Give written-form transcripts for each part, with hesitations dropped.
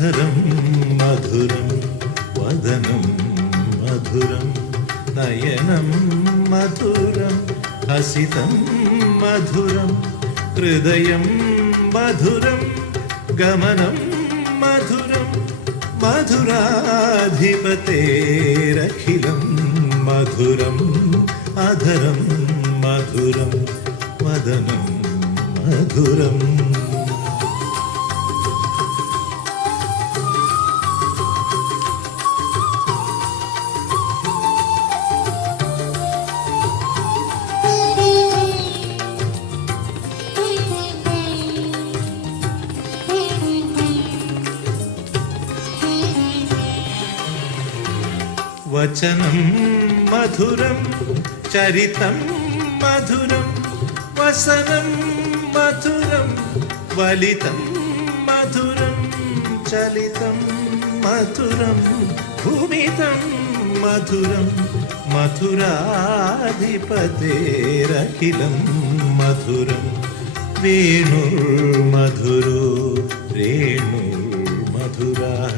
അധരം മധുരം വദനം മധുരം നയനം മധുരം ഹസിതം മധുരം ഹൃദയം മധുരം ഗമനം മധുരം മധുരാധിപതേരഖിലം മധുരം അധരം മധുരം വദനം മധുരം. വചനം മധുരം ചരിതം മധുരം വസനം മധുരം വലിതം മധുരം ചലിതം മധുരം ഭൂമിതം മധുരം മധുരാധിപതേരഖിലം മധുരം വേണുർമധുരോ രേണുർമധുരാഃ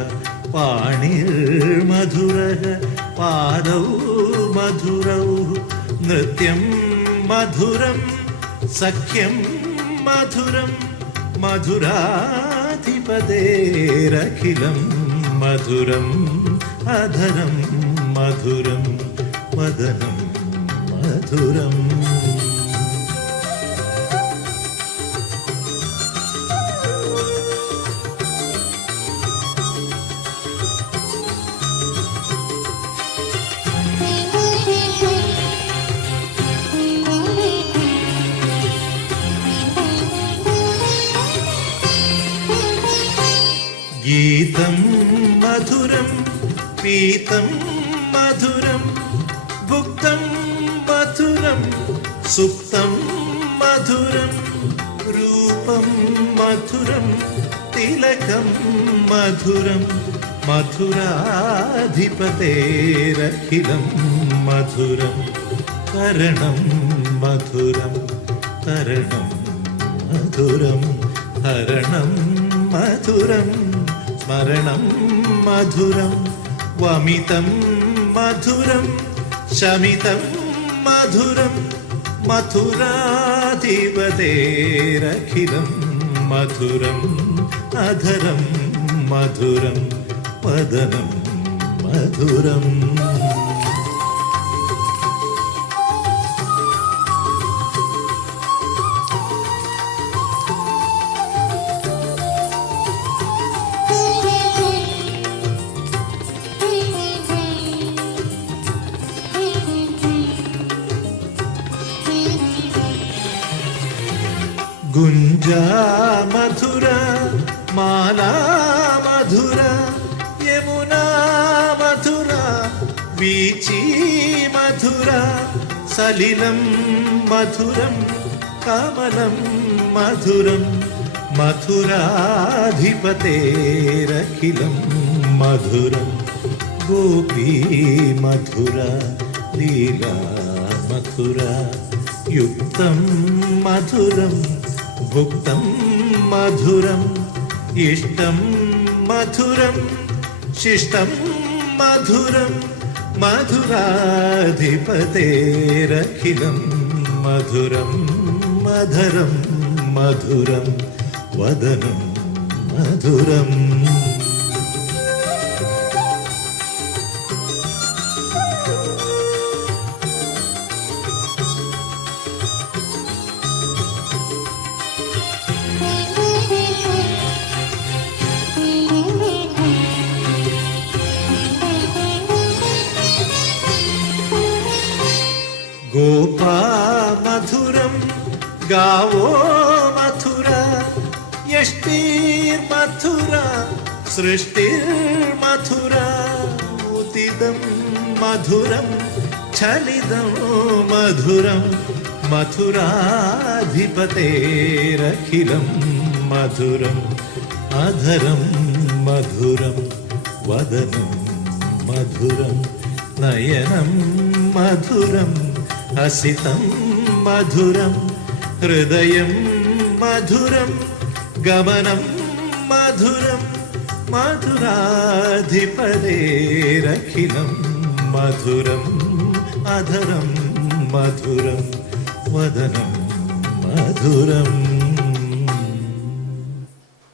പാണിർമധുരഃ പാദൗ മധുരൗ നൃത്യം മധുരം സഖ്യം മധുരം മധുരാധിപതേരഖിലം മധുരം അധരം മധുരം വദനം മധുരം. ഗീതം മധുരം പീതം മധുരം ഭുക്തം മധുരം സുപ്തം മധുരം രൂപം മധുരം തിലകം മധുരം മധുരാധിപതേരഖിലം മധുരം കരണം മധുരം തരണം മധുരം ഹരണം മധുരം സ്മരണം മധുരം വമിതം മധുരം ശമിതം മധുരം മധുരാധിപതേരഖിലം മധുരം അധരം മധുരം വദനം മധുരം. ഗുഞ്ജാ മധുര മാലാ മധുര യമുനാ മധുര വീചി മധുര സലിലം മധുരം കമലം മധുരം മധുരാധിപതേരഖിലം മധുരം ഗോപീ മധുര ലീലാ മധുര യുക്തം മധുരം ഭുക്തം മധുരം ഇഷ്ടം മധുരം ശിഷ്ടം മധുരം മധുരാധിപതേരഖിലം മധുരം മധുരം മധുരം വദനം മധുരം. गोपा मधुरम गावो मथुरा यष्टिर्मथुरा सृष्टिर्मथुरा उदितं मधुरं छलितं मधुरं मथुराधिपतेरखिलं मधुरम् अधरं मधुरं वदनं मधुरं नयनं मधुरं हसितं मधुरं हृदयं मधुरं गमनं मधुरं മധുരാധിപതേരഖിലം മധുരം അധരം മധുരം വദനം മധുരം